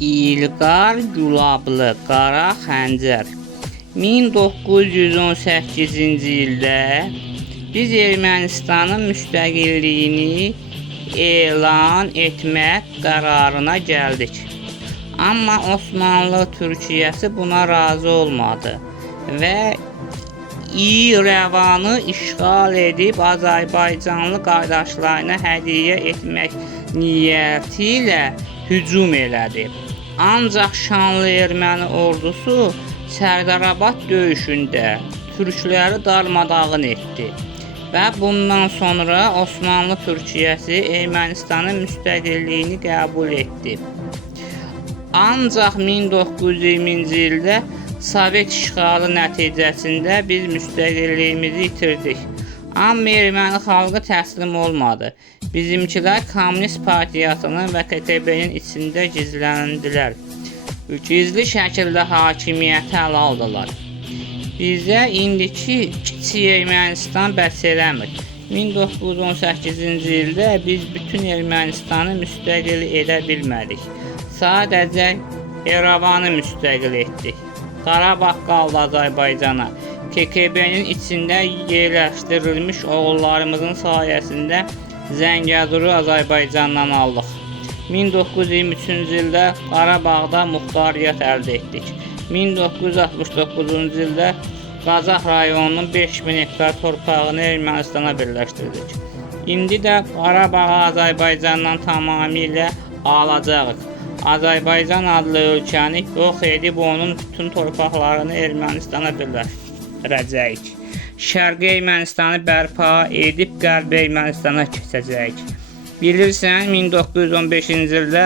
İlqar Gülablı Qara Xəncər 1918-ci ildə biz Ermənistanın müstəqilliyini elan etmək qərarına gəldik. Amma Osmanlı Türkiyəsi buna razı olmadı və İrəvanı işğal edib Azərbaycanlı qardaşlarına hədiyyə etmək niyyəti ilə hücum elədi. Ancaq şanlı erməni ordusu Sərdarabad döyüşündə türkləri darmadağın etdi və bundan sonra Osmanlı Türkiyəsi Ermənistanın müstəqilliyini qəbul etdi. Ancaq 1920-ci ildə Sovet işğalı nəticəsində biz müstəqilliyimizi itirdik. Amma erməni xalqı təslim olmadı. Bizimkilər Kommunist Partiyasının və KTB-nin içində gizləndilər. Gizli şəkildə hakimiyyəti ələ aldılar. Bizə indiki kiçik Ermənistan bəs eləmir. 1918-ci ildə biz bütün Ermənistanı müstəqil edə bilmədik. Sadəcə İrəvanı müstəqil etdik. Qarabağ qaldı Azərbaycana. KKB-nin içində yerləşdirilmiş oğullarımızın sayəsində Zəngəzuru Azərbaycandan aldıq. 1923-cü ildə Qarabağda muxtariyyət əldə etdik. 1969-cu ildə Qazax rayonunun 5000 hektar torpağını Ermənistana birləşdirdik. İndi də Qarabağı Azərbaycandan tamamilə alacağıq. Azərbaycan adlı ölkəni yox edib onun bütün torpaqlarını Ermənistana birləşdirəcəyik. Şərqi Ermənistanı bərpa edib Qərbi Ermənistana keçəcəyik. Bilirsən, 1915-ci ildə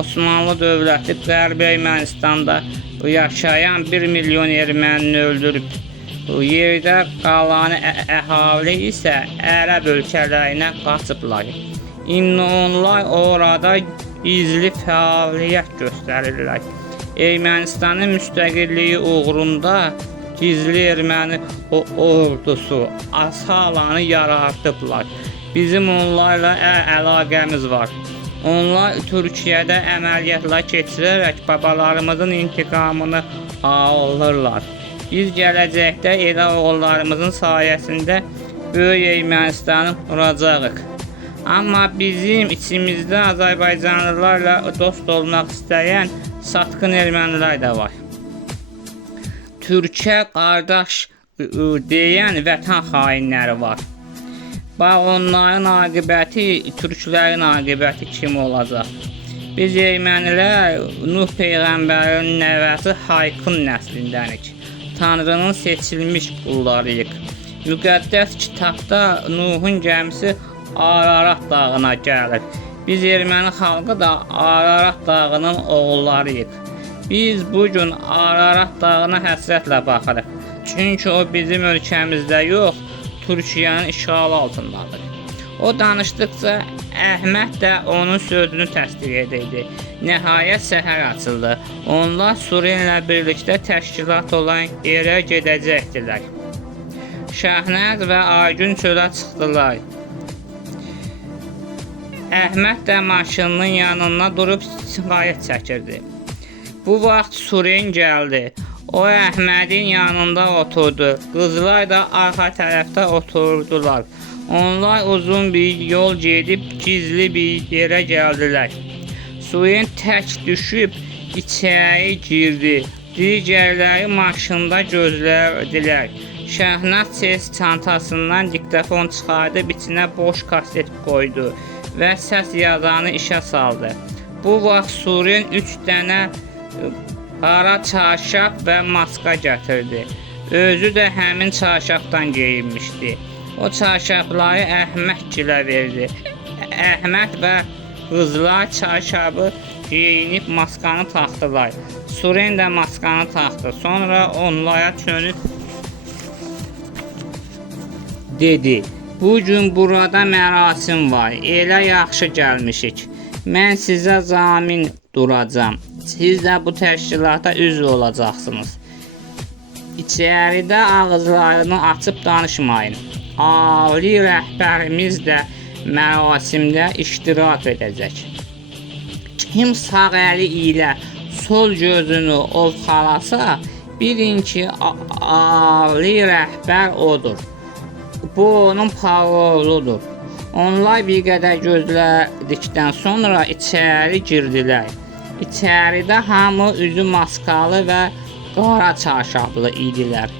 Osmanlı dövləti Qərbi Ermənistanda yaşayan 1 milyon ermənini öldürüb. Yerdə qalan əhali isə ərəb ölkələrinə qaçıblar. İndi onlar orada gizli fəaliyyət göstərirlər. Ermənistanın müstəqilliyi uğrunda gizli erməni ordusu Asalanı yaradıblar. Bizim onlarla əlaqəmiz var. Onlar Türkiyədə əməliyyatlar keçirərək babalarımızın intiqamını alırlar. Biz gələcəkdə elə oğullarımızın sayəsində böyük Ermənistanı quracağıq. Amma bizim içimizdə Azərbaycanlılarla dost olmaq istəyən satqın ermənilər də var. Türkiyə qardaş deyən vətən xainləri var. Bax, onların aqibəti, türklərin aqibəti kim olacaq? Biz ermənilər Nuh Peyğəmbərin nəvəsi Haykın nəslindənik. Tanrının seçilmiş qullarıyıq. Müqəddəs kitabda Nuhun gəmisi Ararat dağına gəlir. Biz erməni xalqı da Ararat dağının oğullarıyıq. Biz bugün Ararat dağına həsrətlə baxırıq. Çünki o bizim ölkəmizdə yox, Türkiyənin işğalı altındadır. O danışdıqca Əhməd də onun sözünü təsdiq edirdi. Nəhayət səhər açıldı. Onlar Suriya ilə birlikdə təşkilat olan yerə gedəcəkdilər. Şəhnəz və Aygün çölə çıxdılar. Əhməd də maşınının yanına durub siqaret çəkirdi. Bu vaxt Surin gəldi. O Əhmədin yanında oturdu. Qızlar da arxa tərəfdə oturdular. Onlar uzun bir yol gedib gizli bir yerə gəldilər. Surin tək düşüb içəri girdi. Digərləri maşında gözlədilər. Şəhnaz ses çantasından diktafon çıxardıb içinə boş kaset qoydu və səs yazanı işə saldı. Bu vaxt Surin 3 dənə qara çarşaf və maska gətirdi. Özü də həmin çarşafdan geyinmişdi. O çarşafları Əhmədgilə verdi. Əhməd və qızlar çarşafı geyinib maskanı taxdılar. Surin də maskanı taxdı. Sonra onlara çönüb dedi: "Bugün burada mərasim var. Elə yaxşı gəlmişik. Mən sizə zamin duracam. Siz də bu təşkilata üzv olacaqsınız. İçəridə ağızlarını açıb danışmayın. Ali rəhbərimiz də mərasimdə iştirak edəcək. Kim sağ əli ilə sol gözünü ovxalasa, bilin ki, ali rəhbər odur. Bu onun paroludur. Onlar bir qədər gözlədikdən sonra içəri girdilər. İçəridə hamı üzü maskalı və qara çarşaflı idilər.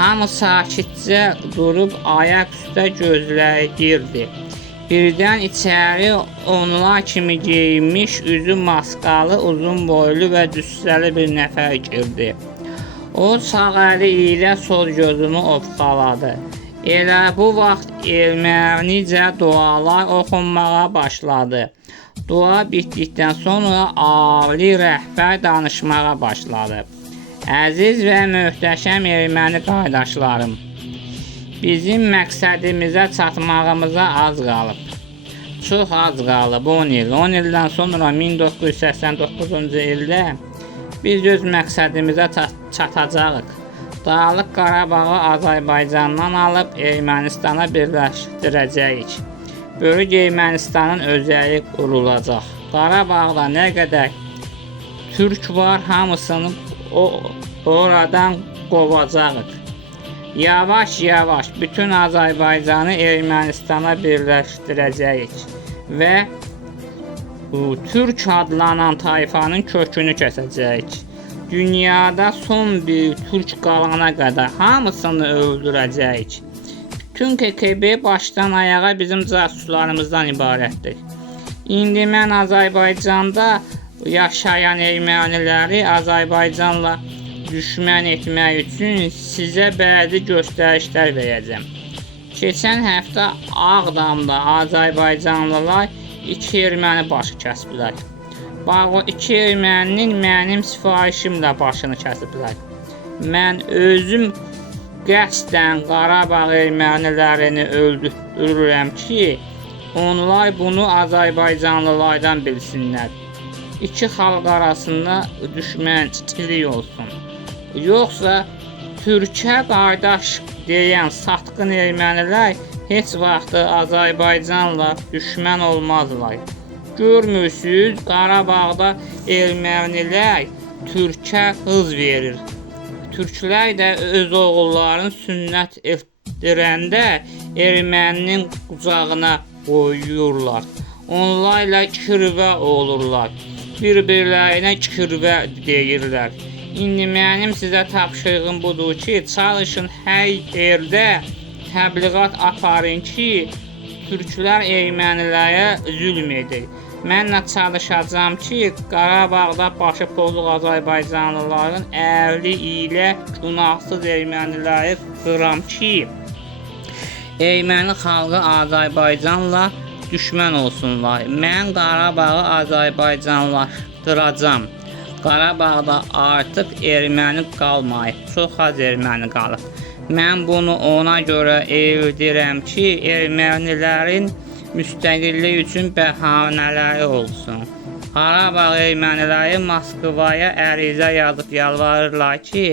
Hamı sakitcə durub ayaq üstə gözləyirdi. Birdən içəri onlar kimi geyinmiş, üzü maskalı, uzun boylu və cüssəli bir nəfər girdi. O sağ əli ilə sol gözünü ovxaladı. Elə bu vaxt ermənicə dualar oxunmağa başladı. Dua bitdikdən sonra ali rəhbər danışmağa başladı. Əziz və möhtəşəm erməni qardaşlarım, bizim məqsədimizə çatmağımıza az qalıb. Çox az qalıb, 10 il. 10 ildən sonra 1989-cu ildə biz öz məqsədimizə çatacağıq. Dağlıq Qarabağı Azərbaycandan alıb Ermənistana birləşdirəcəyik. Böyük Ermənistanın özəyi qurulacaq. Qarabağda nə qədər türk var, hamısını oradan qovacağıq. Yavaş-yavaş bütün Azərbaycanı Ermənistana birləşdirəcəyik və Türk adlanan tayfanın kökünü kəsəcəyik. Dünyada son bir türk qalana qədər hamısını öldürəcəyik. Bütün KGB başdan ayağa bizim casuslarımızdan ibarətdir. İndi mən Azərbaycanda yaşayan erməniləri Azərbaycanla düşmən etmək üçün sizə bəzi göstərişlər verəcəm. Keçən həftə Ağdamda Azərbaycanlılar 2 erməni başı kəsbilər. Bax, o 2 erməninin mənim sifarişimlə başını kəsiblər. Mən özüm qəsdən Qarabağ ermənilərini öldürürəm ki, onlar bunu Azərbaycanlılardan bilsinlər. İki xalq arasında düşmənçilik olsun. Yoxsa Türkə qardaş deyən satqın ermənilər heç vaxt Azərbaycanla düşmən olmazlar. Görmürsünüz, Qarabağda ermənilər Türkə hız verir. Türklər də öz oğullarını sünnət etdirəndə erməninin qucağına qoyurlar. Onlarla kirvə olurlar. Bir-birlərinə kirvə deyirlər. İndi mənim sizə tapşırığım budur ki, çalışın hər yerdə təbliğat aparın ki, türklər ermənilərə zülm edir. Mənlə çalışacağım ki, Qarabağda başı pozuq Azərbaycanlıların əli ilə günahsız erməniləri qıram ki, erməni xalqı Azərbaycanla düşmən olsunlar. Mən Qarabağı Azərbaycanlaşdıracağam. Qarabağda artıq erməni qalmayıb, çox az erməni qalıb. Mən bunu ona görə edirəm ki, ermənilərin müstəqillik üçün bəhanələri olsun. Qarabağ erməniləri Moskvaya ərizə yazıb yalvarırlar ki,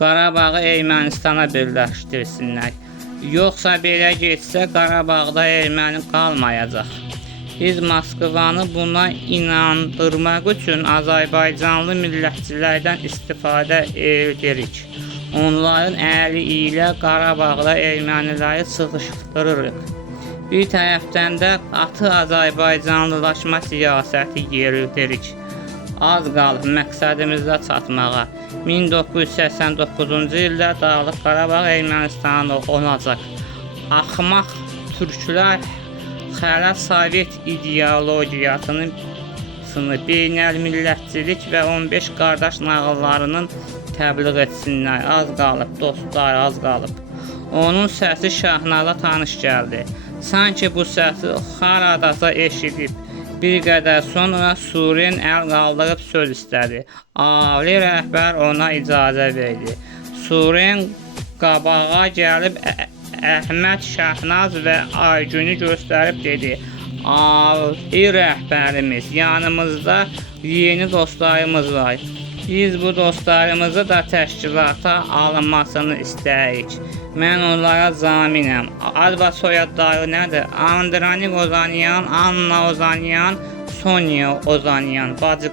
Qarabağı Ermənistana birləşdirsinlər. Yoxsa belə getsə Qarabağda erməni qalmayacaq. Biz Moskvanı buna inandırmaq üçün Azərbaycanlı millətçilərdən istifadə edirik. Onların əli ilə Qarabağda erməniləri sıxışdırırıq. Bir tərəfdən də qatı Azərbaycanlılaşma siyasəti yeridirik. Az qalıb məqsədimizə çatmağa. 1989-cu ildə Dağlıq Qarabağ Ermənistanı olacaq. Axmaq türklər hələ Sovet ideologiyasını, beynəlmillətçilik və 15 qardaş nağıllarının təbliğ etsinlər. Az qalıb, dostlar, az qalıb. Onun səsi Şahnada tanış gəldi. Sanki bu səsi haradasa eşidib. Bir qədər sonra Suren əl qaldırıb söz istədi. Ali rəhbər ona icazə verdi. Suren qabağa gəlib Əhməd, Şahnaz və Aygünü göstərib dedi: Ali rəhbərimiz, yanımızda yeni dostlarımız var. Biz bu dostlarımızı da təşkilata alınmasını istəyirik. Mən onlara zaminəm. Ad və soyadları nədir? Andranik Ozanyan, Anna Ozanyan, Sonya Ozanyan. Bacı